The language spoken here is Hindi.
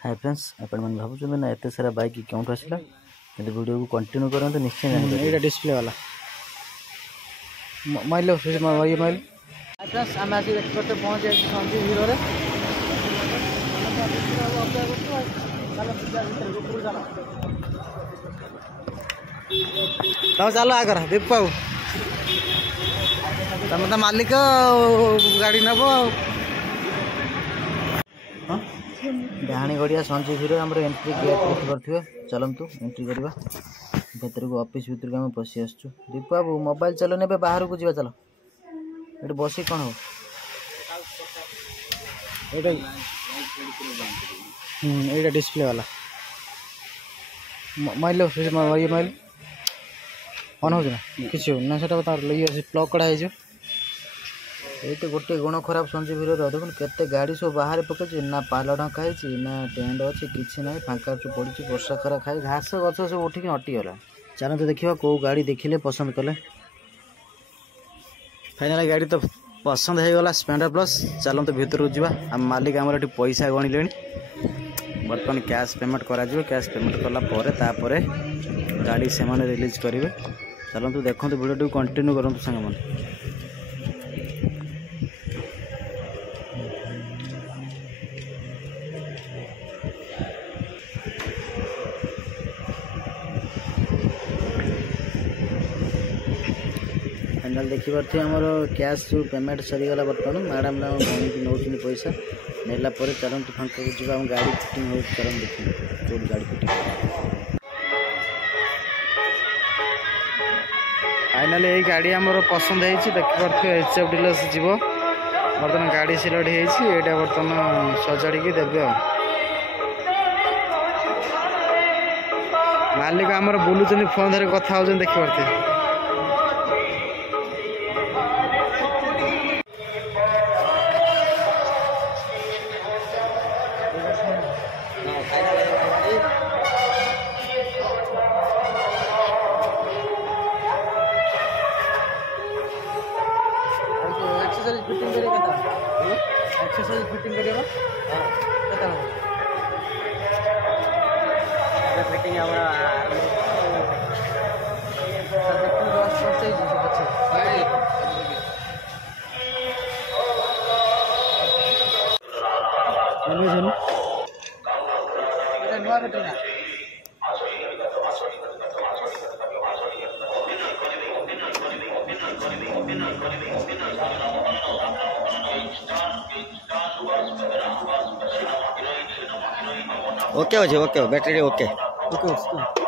हाय फ्रेंड्स आपण मन भाबुछन ना एते सारा बाइक क्योंठ आसिला यदि वीडियो को कंटिन्यू करन तो निश्चय जानि एटा डिस्प्ले वाला माइल ये माइल हाय फ्रेंड्स हम आसी एक्सपर्ट पहुंच जाय संजीव हीरो रे चलो आगर दीप बाबू तुम तो मालिक गाड़ी नब डाणी गड़िया संजीव हीरो आम एंट्री गेट देखिपे चलतु एंट्री करवा भर को ऑफिस भर को आम पशि आसु दीप बाबू मोबाइल चलो ने बाहर को जीवा चलो ये बस कौन हो ये डिस्प्ले वाला माइल ये माइल ऑन हो किसी हो ना से प्लग कड़ा ये तो गोटे गुण खराब संजीव हीरो देखो केते गाड़ी सब बाहर पकड़ ना पाल ढंका ना टेंट अच्छी किसी ना फांका पड़ी वर्षा खरा खाई घास गच सब उठिक हटिगला चलते देखा कौ गाड़ी देखिले पसंद कले फाइनाल गाड़ी तो पसंद हो गला स्प्लेंडर प्लस चलते भीतर को जावा आम मालिक आमर पैसा गणिले बर्तमान कैश पेमेंट करा कैश पेमेंट कला गाड़ी से रिलीज करेंगे चलते देखो वीडियो कंटिन्यू करूँ सांग मैंने फाइनाल देखिए आमर कैश जो पेमेंट सरीगला बर्तमान मैडम गणिक नौ पैसा नेला चलते फांका को जी गाड़ी फिटिंग हो चलन देखिए गाड़ी फिटिंग फाइनाल यही गाड़ी आमर पसंद है देखिए HF डीलर्स जीव बर्तमान गाड़ी सिलेक्ट होटा बर्तमान सजाड़ी देवे मालिक आमर बुलूँ फोन धर कथा हो देखिए फिटिंग करे एक्सरसाइज फिटिंग करेगा केता फिटिंग हमरा okay okay battery okay okay